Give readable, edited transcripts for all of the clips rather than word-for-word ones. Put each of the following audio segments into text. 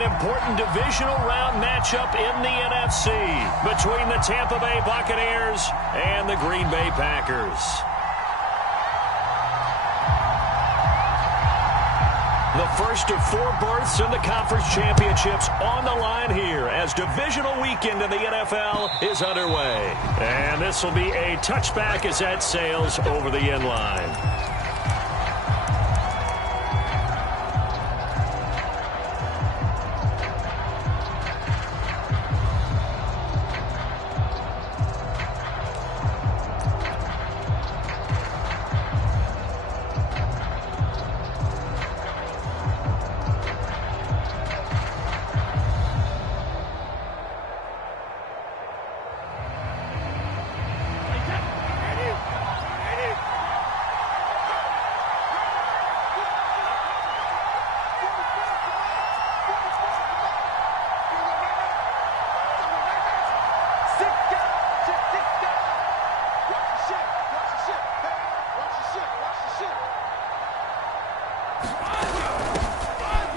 Important divisional round matchup in the NFC between the Tampa Bay Buccaneers and the Green Bay Packers. The first of 4 berths in the conference championships on the line here as divisional weekend in the NFL is underway. And this will be a touchback as that sails over the end line.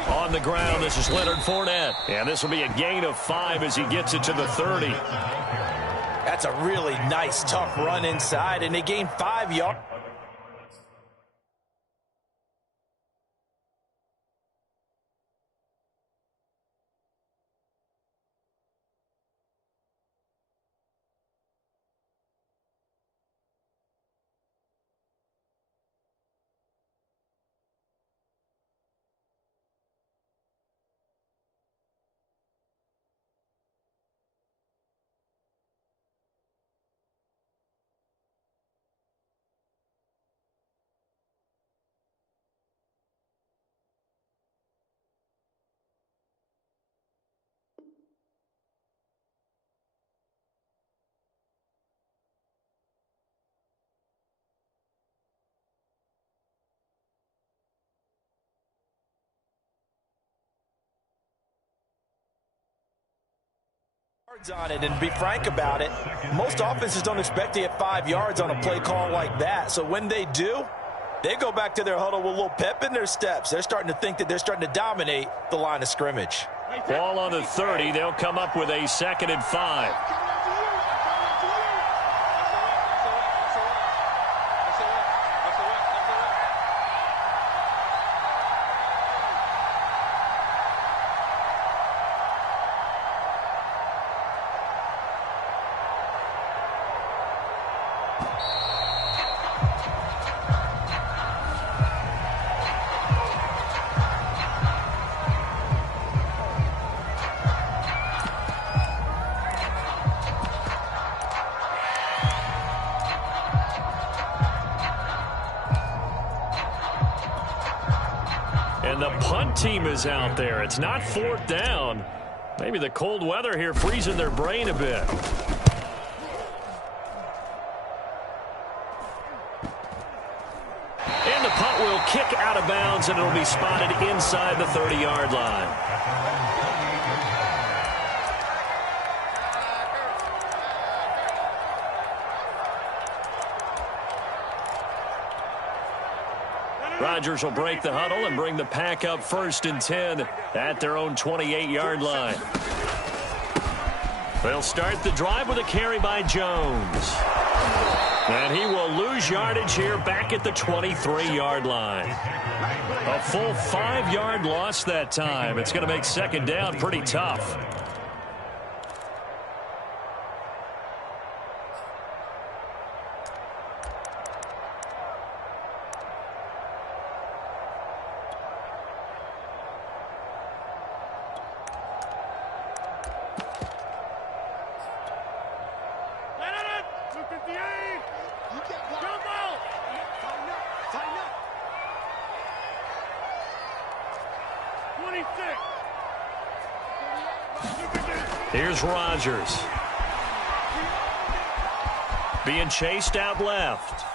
On the ground, this is Leonard Fournette. And this will be a gain of 5 as he gets it to the 30. That's a really nice, tough run inside, and they gain 5 yards. On it, and be frank about it, most offenses don't expect to get 5 yards on a play call like that. So when they do, they go back to their huddle with a little pep in their steps. They're starting to think that they're starting to dominate the line of scrimmage. Ball on the 30. They'll come up with a 2nd and 5. And the punt team is out there. It's not 4th down. Maybe the cold weather here freezing their brain a bit. And the punt will kick out of bounds, and it'll be spotted inside the 30-yard line. Rodgers will break the huddle and bring the pack up 1st and 10 at their own 28-yard line. They'll start the drive with a carry by Jones. And he will lose yardage here back at the 23-yard line. A full 5-yard loss that time. It's going to make 2nd down pretty tough. Here's Rodgers. Being chased out left.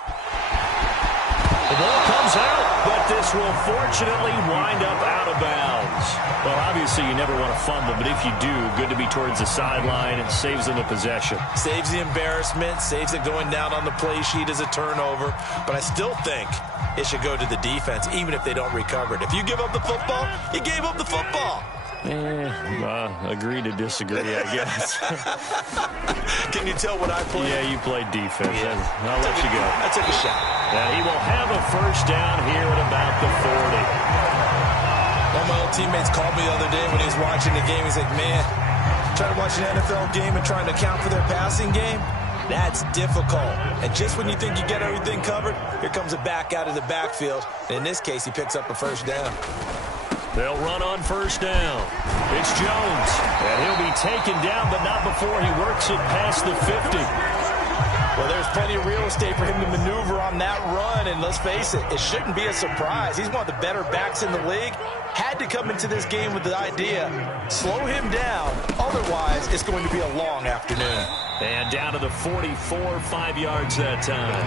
The ball comes out, but this will fortunately wind up out of bounds. Well, obviously you never want to fumble, but if you do, good to be towards the sideline. It saves them the possession. Saves the embarrassment, saves it going down on the play sheet as a turnover. But I still think it should go to the defense, even if they don't recover it. If you give up the football, you gave up the football. Agree to disagree, I guess. Can you tell what I played? Yeah, you played defense. Yeah. I'll let you go. I took a shot. He will have a first down here at about the 40. One of my old teammates called me the other day when he was watching the game. He's like, man, trying to watch an NFL game and trying to account for their passing game, that's difficult. And just when you think you get everything covered, here comes a back out of the backfield. And in this case, he picks up a first down. They'll run on first down. It's Jones. And he'll be taken down, but not before he works it past the 50. Well, there's plenty of real estate for him to maneuver on that run. And let's face it, it shouldn't be a surprise. He's one of the better backs in the league. Had to come into this game with the idea, slow him down. Otherwise, it's going to be a long afternoon. And down to the 44, 5 yards that time.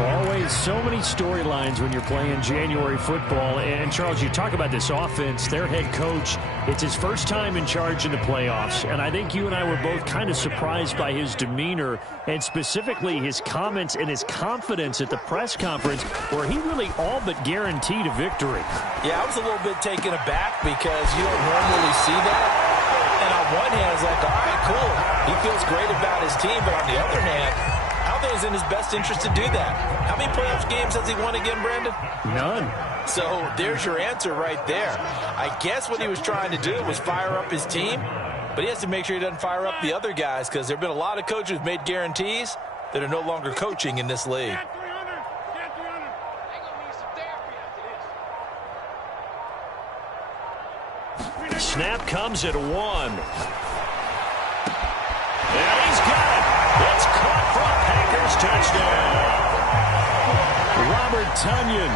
Always so many storylines when you're playing January football. And, Charles, you talk about this offense, their head coach, it's his first time in charge in the playoffs. And I think you and I were both kind of surprised by his demeanor and specifically his comments and his confidence at the press conference where he really all but guaranteed a victory. Yeah, I was a little bit taken aback because you don't normally see that. And on one hand, it's like, all right, cool. He feels great about his team. But on the other hand, I don't think it's in his best interest to do that. How many playoff games has he won again, Brandon? None. So there's your answer right there. I guess what he was trying to do was fire up his team, but he has to make sure he doesn't fire up the other guys because there have been a lot of coaches who've made guarantees that are no longer coaching in this league. Snap comes at 1. And he's got it. It's caught for a Packers touchdown. Robert Tonyan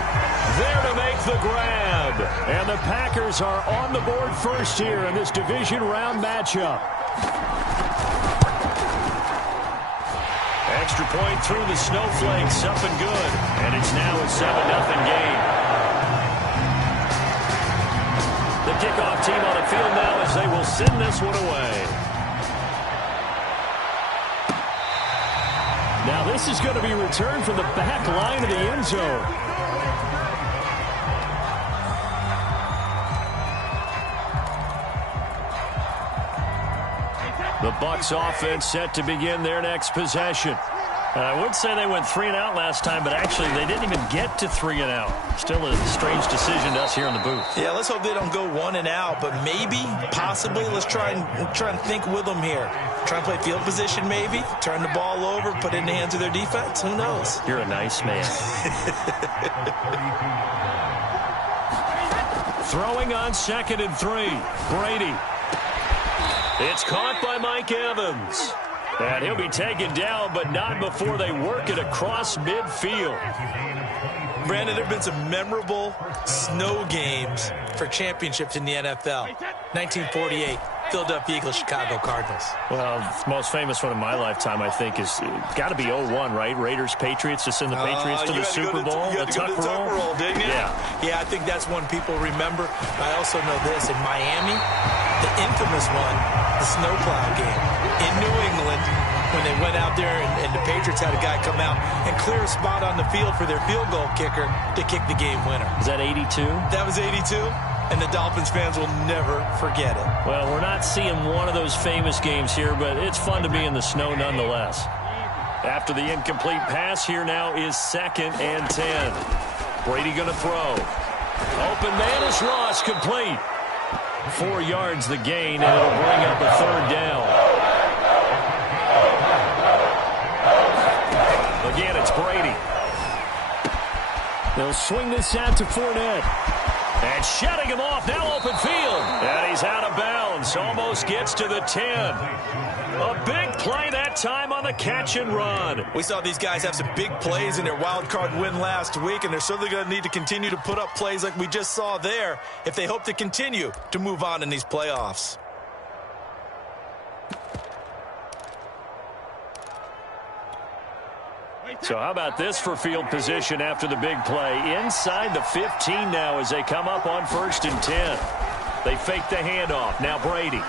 there to make the grab. And the Packers are on the board first here in this division round matchup. Extra point through the snowflakes, up and good. And it's now a 7-0 game. The kickoff team on the field now as they will send this one away. Now this is going to be returned from the back line of the end zone. The Bucs offense set to begin their next possession. I would say they went 3-and-out last time, but actually they didn't even get to 3-and-out. Still a strange decision to us here in the booth. Yeah, let's hope they don't go 1-and-out, but maybe, possibly, let's try and think with them here. Try and play field position maybe, turn the ball over, put it in the hands of their defense. Who knows? You're a nice man. Throwing on 2nd and 3. Brady. It's caught by Mike Evans. And he'll be taken down, but not before they work it across midfield. Brandon, there have been some memorable snow games for championships in the NFL. 1948, Philadelphia Eagles, Chicago Cardinals. Well, the most famous one in my lifetime, I think, is got to be 01, right? Raiders, Patriots, to send the Patriots to the Super Bowl. You had to go to the Tuck roll, didn't you? Yeah, I think that's one people remember. I also know this. In Miami, the infamous one, the snowplow game. In New England, when they went out there and the Patriots had a guy come out and clear a spot on the field for their field goal kicker to kick the game winner. Is that 82? That was 82, and the Dolphins fans will never forget it. Well, we're not seeing one of those famous games here, but it's fun to be in the snow nonetheless. After the incomplete pass, here now is 2nd and 10. Brady going to throw. Open man is lost, complete. 4 yards the gain, and it'll bring up a 3rd down. Again, it's Brady. They'll swing this out to Fournette. And shutting him off, now open field. And he's out of bounds, almost gets to the 10. A big play that time on the catch and run. We saw these guys have some big plays in their wild card win last week, and they're certainly going to need to continue to put up plays like we just saw there if they hope to continue to move on in these playoffs. So how about this for field position after the big play? Inside the 15 now as they come up on 1st and 10. They fake the handoff. Now Brady.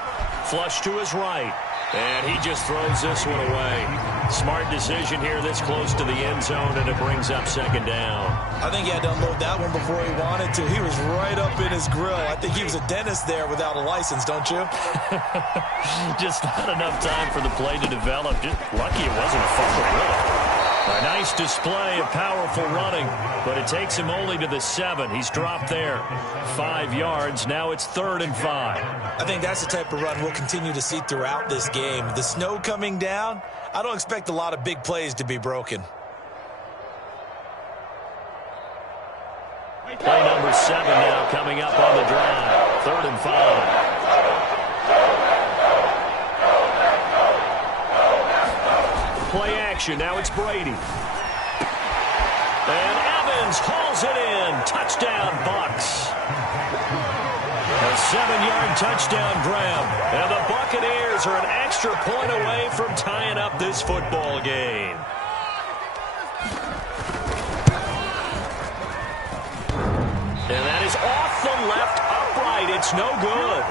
Flush to his right. And he just throws this one away. Smart decision here this close to the end zone, and it brings up second down. I think he had to unload that one before he wanted to. He was right up in his grill. I think he was a dentist there without a license, don't you? Just not enough time for the play to develop. Just lucky it wasn't a fumble, really. A nice display of powerful running, but it takes him only to the 7. He's dropped there. 5 yards. Now it's 3rd and 5. I think that's the type of run we'll continue to see throughout this game. The snow coming down, I don't expect a lot of big plays to be broken. Play number 7 now coming up on the drive. 3rd and 5. Play action. Now it's Brady. And Evans hauls it in. Touchdown, Bucs. A 7-yard touchdown grab. And the Buccaneers are an extra point away from tying up this football game. And that is off the left upright. It's no good.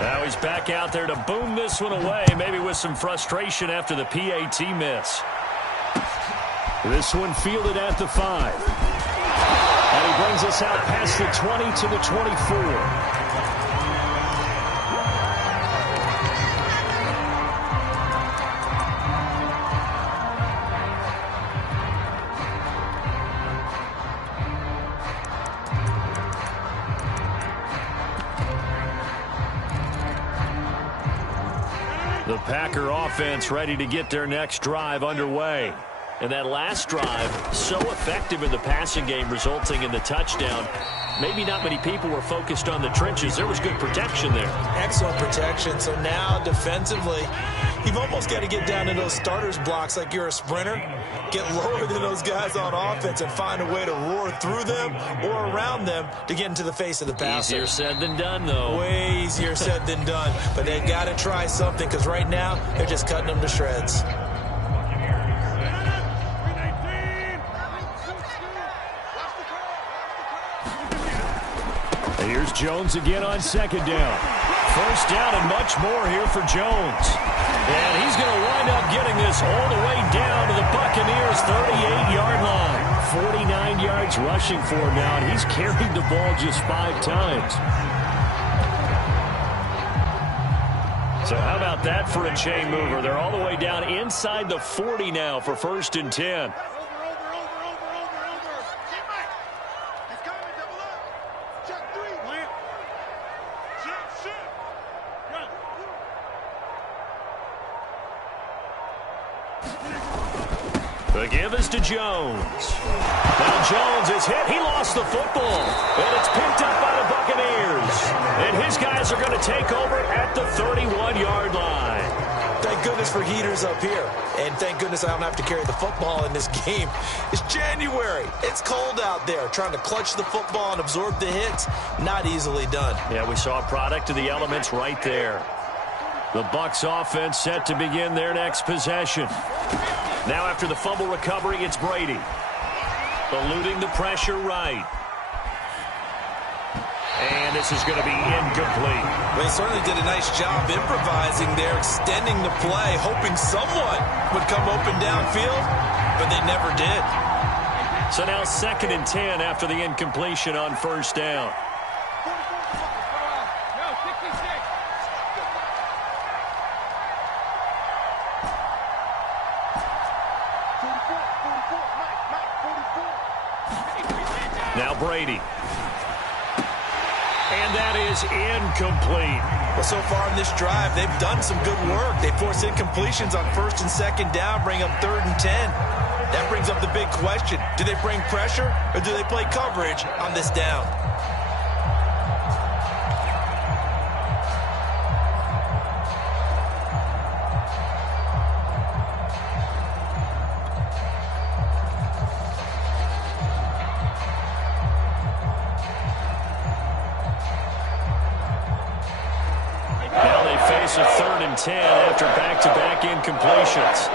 Now he's back out there to boom this one away, maybe with some frustration after the PAT miss. This one fielded at the 5. And he brings us out past the 20 to the 24. The Packer offense ready to get their next drive underway. And that last drive, so effective in the passing game, resulting in the touchdown. Maybe not many people were focused on the trenches. There was good protection there. Excellent protection. So now, defensively, you've almost got to get down in those starters blocks like you're a sprinter. Get lower than those guys on offense and find a way to roar through them or around them to get into the face of the passer. Easier said than done, though. Way easier said than done. But they've got to try something because right now, they're just cutting them to shreds. Here's Jones again on 2nd down. 1st down and much more here for Jones. And he's going to wind up getting this all the way down to the Buccaneers' 38-yard line. 49 yards rushing for him now, and he's carried the ball just 5 times. So how about that for a chain mover? They're all the way down inside the 40 now for 1st and 10. The give is to Jones. Now Jones is hit. He lost the football. And it's picked up by the Buccaneers. And his guys are going to take over at the 31-yard line. Thank goodness for heaters up here. And thank goodness I don't have to carry the football in this game. It's January. It's cold out there. Trying to clutch the football and absorb the hits, not easily done. Yeah, we saw a product of the elements right there. The Bucs offense set to begin their next possession. Now after the fumble recovery, it's Brady. Eluding the pressure right. And this is going to be incomplete. Well, he certainly did a nice job improvising there, extending the play, hoping someone would come open downfield, but they never did. So now 2nd and 10 after the incompletion on 1st down. Now Brady. And that is incomplete. Well, so far in this drive, they've done some good work. They force incompletions on 1st and 2nd down, bring up 3rd and 10. That brings up the big question. Do they bring pressure or do they play coverage on this down? A 3rd and 10 after back-to-back incompletions.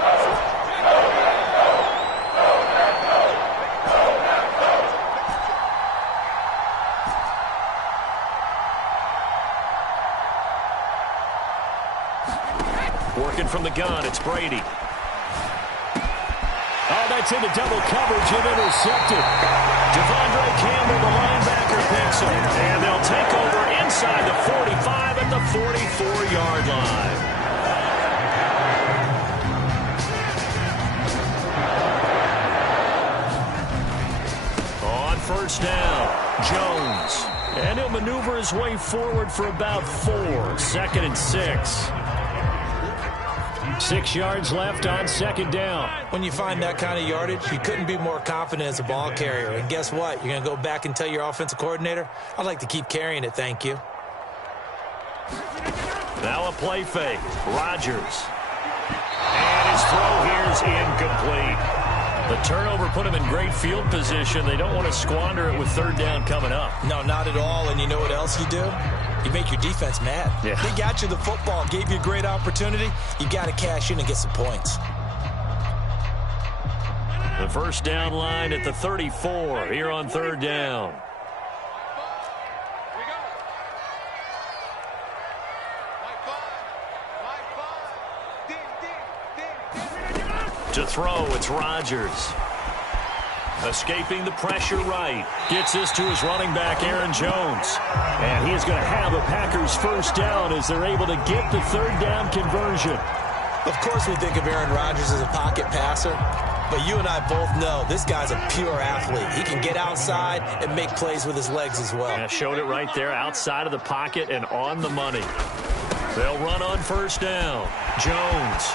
Working from the gun, it's Brady. Oh, that's into double coverage and intercepted. Devondre Campbell, the linebacker, picks him. And they'll take over inside the 45 at the 44-yard line. On first down, Jones. And he'll maneuver his way forward for about 4. 2nd and 6. 6 yards left on 2nd down. When you find that kind of yardage, you couldn't be more confident as a ball carrier. And guess what? You're going to go back and tell your offensive coordinator, I'd like to keep carrying it, thank you. Now a play fake. Rodgers. And his throw here is incomplete. The turnover put him in great field position. They don't want to squander it with 3rd down coming up. No, not at all. And you know what else you do? You make your defense mad. Yeah. They got you the football, gave you a great opportunity. You got to cash in and get some points. The first down line at the 34 here on 3rd down. To throw, it's Rodgers. Escaping the pressure right. Gets this to his running back, Aaron Jones. And he is going to have a Packers first down as they're able to get the 3rd down conversion. Of course we think of Aaron Rodgers as a pocket passer, but you and I both know this guy's a pure athlete. He can get outside and make plays with his legs as well. Yeah, showed it right there outside of the pocket and on the money. They'll run on first down. Jones.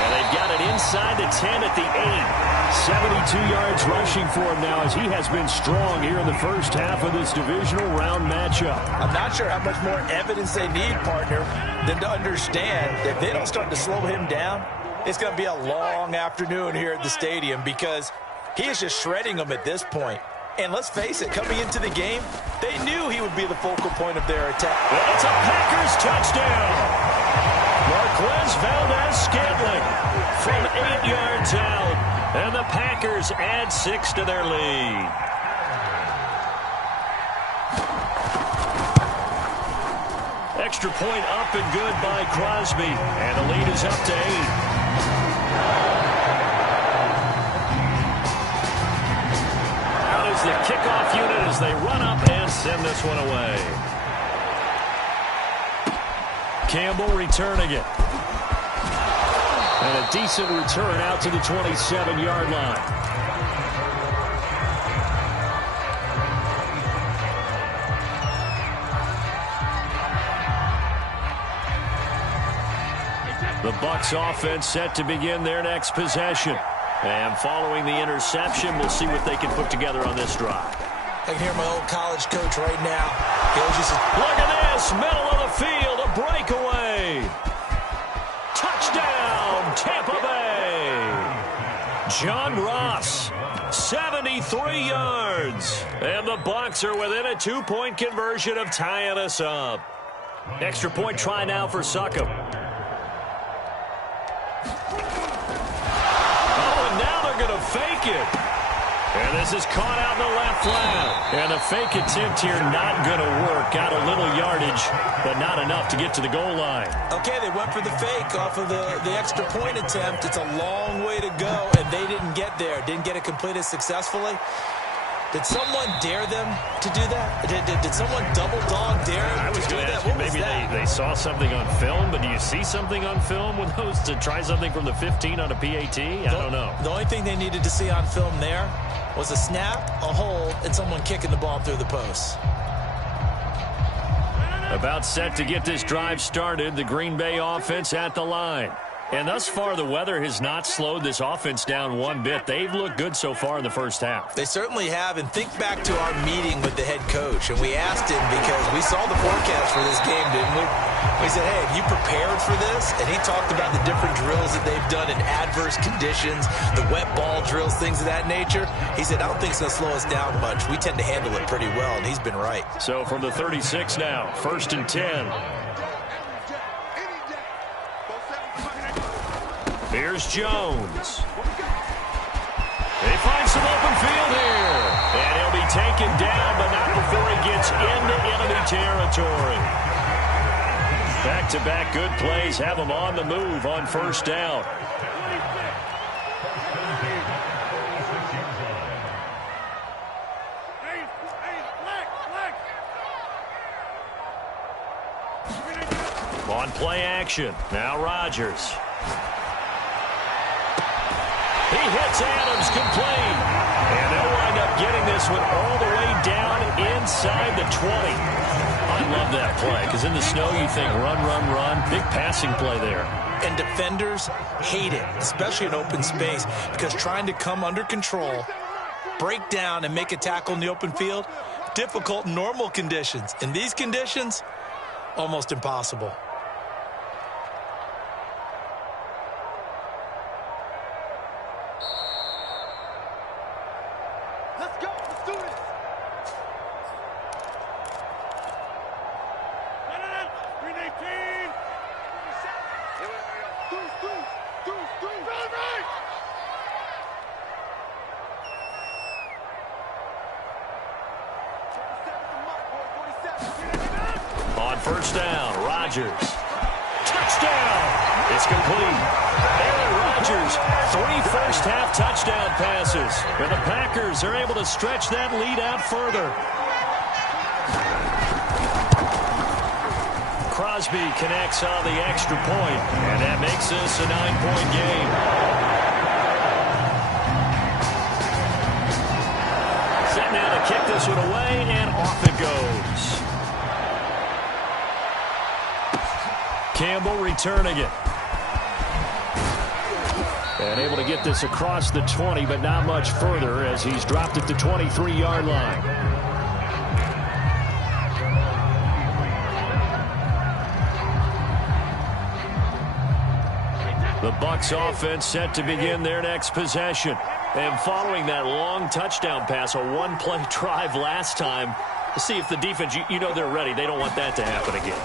And they've got it inside the 10 at the 8. 72 yards rushing for him now as he has been strong here in the first half of this divisional round matchup. I'm not sure how much more evidence they need, partner, than to understand that if they don't start to slow him down, it's going to be a long afternoon here at the stadium because he is just shredding them at this point. And let's face it, coming into the game, they knew he would be the focal point of their attack. Well, it's a Packers touchdown. Marquez Valdez-Scantling from 8 yards out. And the Packers add 6 to their lead. Extra point up and good by Crosby. And the lead is up to 8. Out is the kickoff unit as they run up and send this one away. Campbell returning it. And a decent return out to the 27-yard line. The Bucs offense set to begin their next possession. And following the interception, we'll see what they can put together on this drive. I can hear my old college coach right now. Look at this, middle of the field, a breakaway. Touchdown, Tampa Bay. John Ross, 73 yards. And the Bucs are within a 2-point conversion of tying us up. Extra point try now for Succop. Oh, and now they're going to fake it. And this is caught out in the left flat. And the fake attempt here not going to work. Got a little yardage, but not enough to get to the goal line. Okay, they went for the fake off of the extra point attempt. It's a long way to go, and they didn't get there. Didn't get it completed successfully. Did someone dare them to do that? Did someone double dog dare them to do that? Maybe they saw something on film, but do you see something on film with those to try something from the 15 on a PAT? I don't know. The only thing they needed to see on film there was a snap, a hold, and someone kicking the ball through the post. About set to get this drive started, the Green Bay offense at the line. And thus far, the weather has not slowed this offense down one bit. They've looked good so far in the first half. They certainly have. And think back to our meeting with the head coach. And we asked him because we saw the forecast for this game, didn't we? We said, hey, have you prepared for this? And he talked about the different drills that they've done in adverse conditions, the wet ball drills, things of that nature. He said, I don't think it's going to slow us down much. We tend to handle it pretty well, and he's been right. So from the 36 now, 1st and 10. Here's Jones. They find some open field here. And he'll be taken down, but not before he gets into enemy territory. Back-to-back good plays have them on the move on first down. On play action, now Rodgers. He hits Adams complete. And they'll wind up getting this one all the way down inside the 20. I love that play, because in the snow you think run, run, run. Big passing play there. And defenders hate it, especially in open space, because trying to come under control, break down, and make a tackle in the open field, difficult in normal conditions. In these conditions, almost impossible. On first down, Rodgers. Touchdown! It's complete. Aaron Rodgers, 3 first-half touchdown passes. And the Packers are able to stretch that lead out further. Crosby connects on the extra point, and that makes this a 9-point game. Set now to kick this one away, and off it goes. Campbell returning it. And able to get this across the 20, but not much further as he's dropped at the 23-yard line. The Bucs offense set to begin their next possession. And following that long touchdown pass, a one-play drive last time, to see if the defense, you know they're ready. They don't want that to happen again.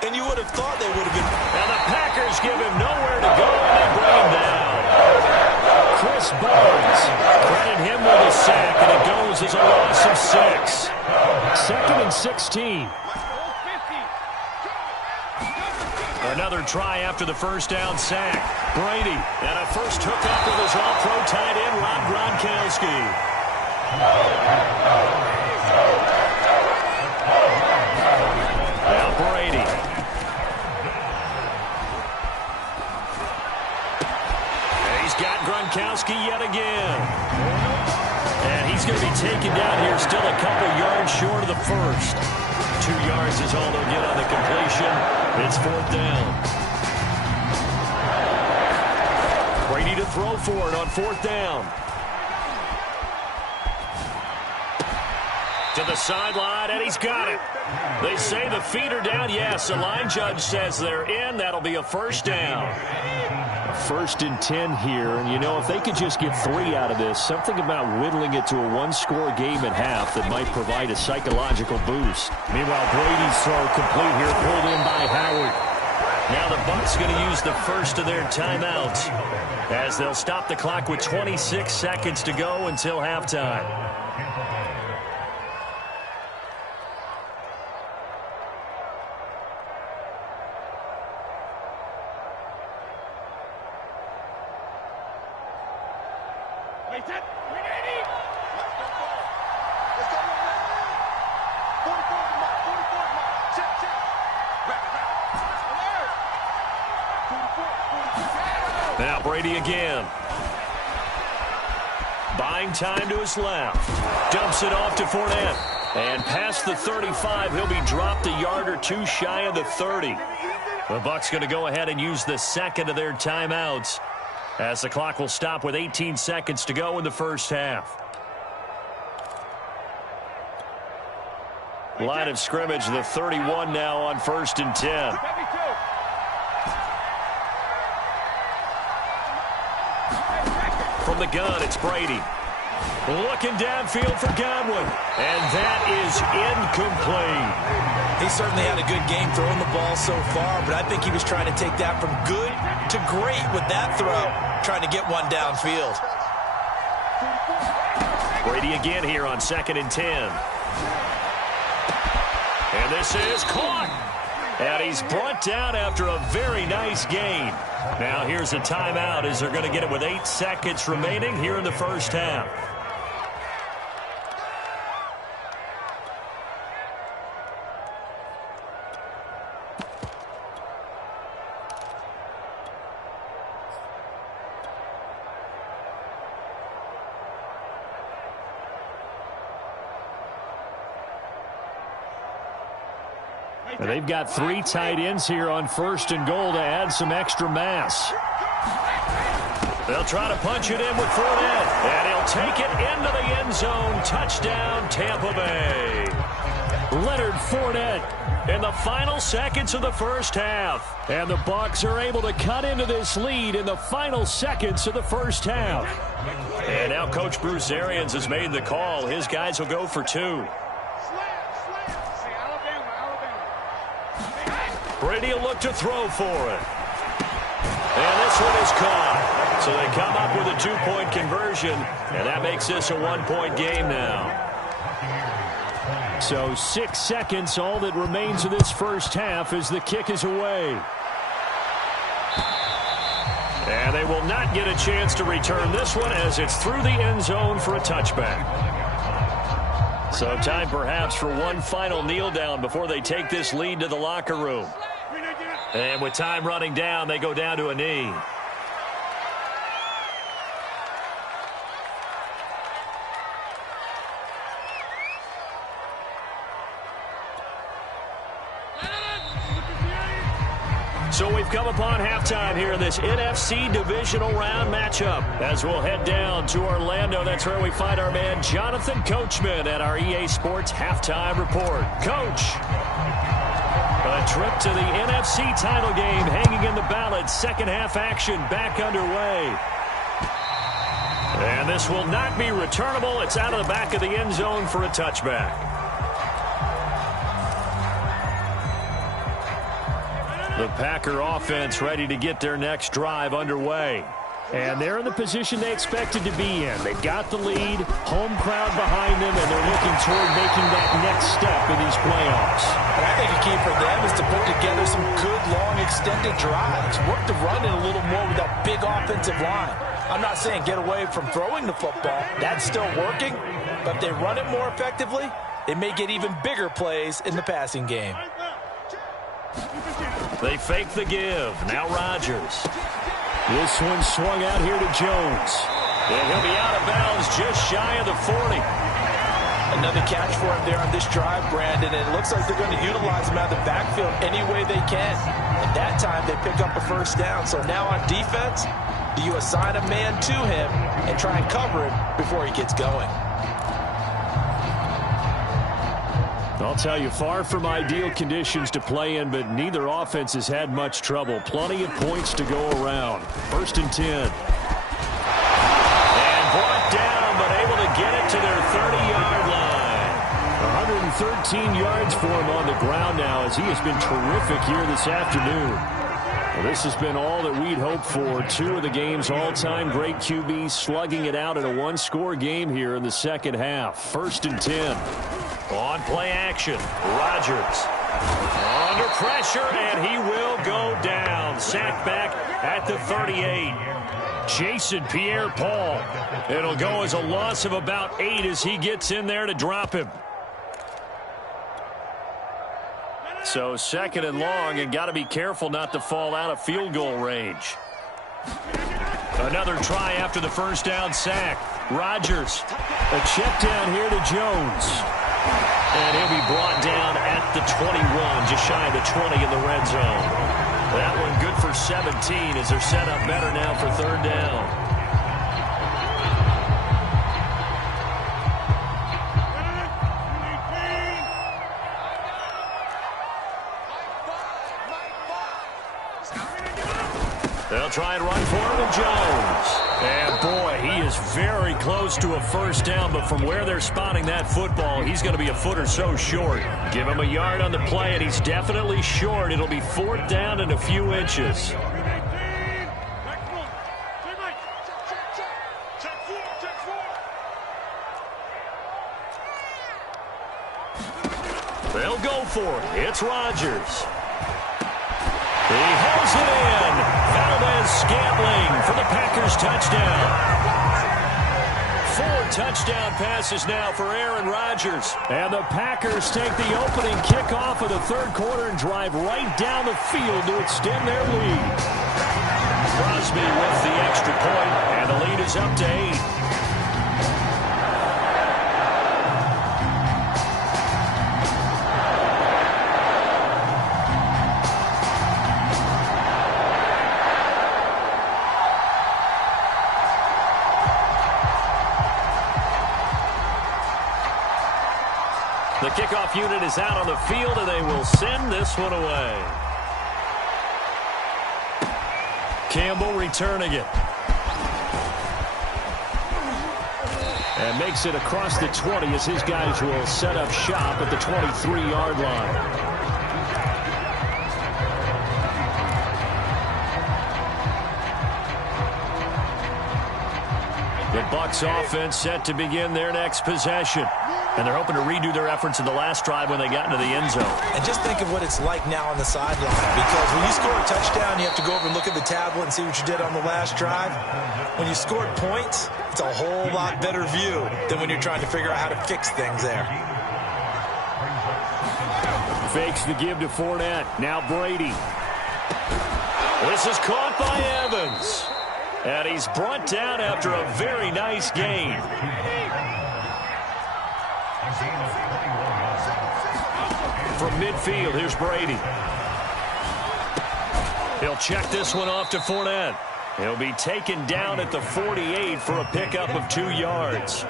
And you would have thought they would have been. And the Packers give him nowhere to go, and they bring him down. Chris Barnes, credit him with a sack, and it goes as a loss of 6. 2nd and 16. Another try after the first down sack. Brady, and a first hookup with his all-pro tight end, Rob Gronkowski. Now Brady. Got Gronkowski yet again. And he's going to be taken down here, still a couple yards short of the first. 2 yards is all they'll get on the completion. It's 4th down. Brady to throw for it on 4th down. To the sideline, and he's got it. They say the feet are down. Yes, the line judge says they're in. That'll be a first down. 1st and 10 here, and you know, if they could just get 3 out of this, something about whittling it to a 1-score game at half that might provide a psychological boost. Meanwhile, Brady's throw complete here, pulled in by Howard. Now the Bucs going to use the first of their timeouts as they'll stop the clock with 26 seconds to go until halftime. Now Brady again. Buying time to his left. Dumps it off to Fournette. And past the 35, he'll be dropped a yard or 2 shy of the 30. The Bucs going to go ahead and use the second of their timeouts as the clock will stop with 18 seconds to go in the first half. Line of scrimmage, the 31 now on 1st and 10. From the gun, it's Brady. Looking downfield for Godwin. And that is incomplete. He certainly had a good game throwing the ball so far, but I think he was trying to take that from good to great with that throw, trying to get one downfield. Brady again here on 2nd and 10. And this is caught. And he's brought down after a very nice gain. Now here's a timeout as they're going to get it with 8 seconds remaining here in the first half. And they've got 3 tight ends here on 1st and goal to add some extra mass. They'll try to punch it in with Fournette. And he'll take it into the end zone. Touchdown, Tampa Bay. Leonard Fournette in the final seconds of the first half. And the Bucs are able to cut into this lead in the final seconds of the first half. And now Coach Bruce Arians has made the call. His guys will go for 2. Brady will look to throw for it. And this one is caught. So they come up with a 2-point conversion, and that makes this a 1-point game now. So 6 seconds, all that remains of this first half as the kick is away. And they will not get a chance to return this one as it's through the end zone for a touchback. So time perhaps for one final kneel down before they take this lead to the locker room. And with time running down, they go down to a knee. So we've come upon halftime here in this NFC divisional round matchup. As we'll head down to Orlando, that's where we find our man Jonathan Coachman at our EA Sports Halftime Report. Coach, a trip to the NFC title game hanging in the balance. Second half action back underway. And this will not be returnable. It's out of the back of the end zone for a touchback. The Packer offense ready to get their next drive underway. And they're in the position they expected to be in. They've got the lead, home crowd behind them, and they're looking toward making that next step in these playoffs. And I think the key for them is to put together some good, long, extended drives. Work the run in a little more with that big offensive line. I'm not saying get away from throwing the football. That's still working. But if they run it more effectively, they may get even bigger plays in the passing game. They fake the give. Now Rodgers. This one swung out here to Jones. And he'll be out of bounds just shy of the 40. Another catch for him there on this drive, Brandon. And it looks like they're going to utilize him out of the backfield any way they can. And that time they pick up a first down. So now on defense, do you assign a man to him and try and cover him before he gets going? I'll tell you, far from ideal conditions to play in, but neither offense has had much trouble. Plenty of points to go around. 1st and 10. And brought down, but able to get it to their 30-yard line. 113 yards for him on the ground now as he has been terrific here this afternoon. Well, this has been all that we'd hoped for. 2 of the game's all-time great QBs slugging it out in a one-score game here in the second half. 1st and 10. On play action, Rodgers under pressure, and he will go down. Sacked back at the 38. Jason Pierre-Paul. It'll go as a loss of about 8 as he gets in there to drop him. So 2nd and long, and got to be careful not to fall out of field goal range. Another try after the first down sack. Rodgers, a check down here to Jones. And he'll be brought down at the 21, just shy of the 20 in the red zone. That one good for 17 as they're set up better now for 3rd down. They'll try and run for him with Jones. And boy, he is very close to a first down, but from where they're spotting that football, he's going to be a foot or so short. Give him a yard on the play, and he's definitely short. It'll be 4th down and a few inches. They'll go for it. It's Rodgers. He hauls it in. Valdez-Scantling for the Packers touchdown. 4 touchdown passes now for Aaron Rodgers. And the Packers take the opening kickoff of the third quarter and drive right down the field to extend their lead. Crosby with the extra point, and the lead is up to 8. The kickoff unit is out on the field, and they will send this one away. Campbell returning it. And makes it across the 20 as his guys will set up shop at the 23-yard line. The Bucs offense set to begin their next possession. And they're hoping to redo their efforts in the last drive when they got into the end zone. And just think of what it's like now on the sideline. Because when you score a touchdown, you have to go over and look at the tablet and see what you did on the last drive. When you scored points, it's a whole lot better view than when you're trying to figure out how to fix things there. Fakes the give to Fournette. Now Brady. This is caught by Evans. And he's brought down after a very nice gain. From midfield, here's Brady. He'll check this one off to Fournette. He'll be taken down at the 48 for a pickup of 2 yards.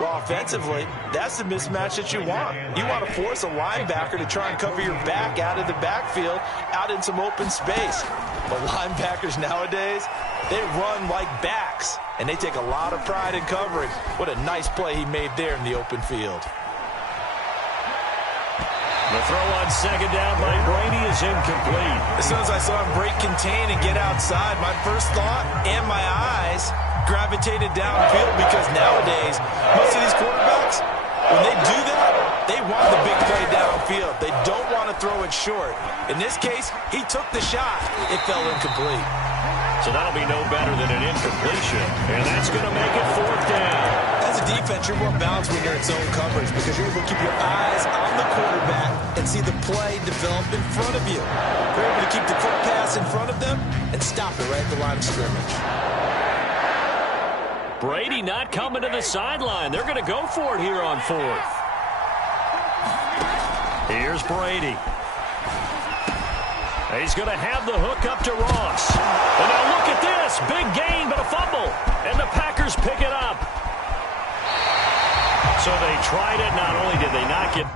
Well, offensively, that's the mismatch that you want. You want to force a linebacker to try and cover your back out of the backfield, out in some open space. But linebackers nowadays, they run like backs, and they take a lot of pride in covering. What a nice play he made there in the open field. The throw on second down by Brady is incomplete. As soon as I saw him break contain and get outside, my first thought and my eyes gravitated downfield, because nowadays, most of these quarterbacks, when they do that, they want the big play downfield. They don't want to throw it short. In this case, he took the shot. It fell incomplete. So that'll be no better than an incompletion. And that's going to make it 4th down. As a defense, you're more balanced when you're in zone coverage because you're able to keep your eyes on the quarterback and see the play develop in front of you. You're able to keep the quick pass in front of them and stop it right at the line of scrimmage. Brady not coming to the sideline. They're going to go for it here on 4th. Here's Brady. He's going to have the hook up to Ross. And now look at this. Big gain, but a fumble. And the Packers pick it up. So they tried it. Not only did they not get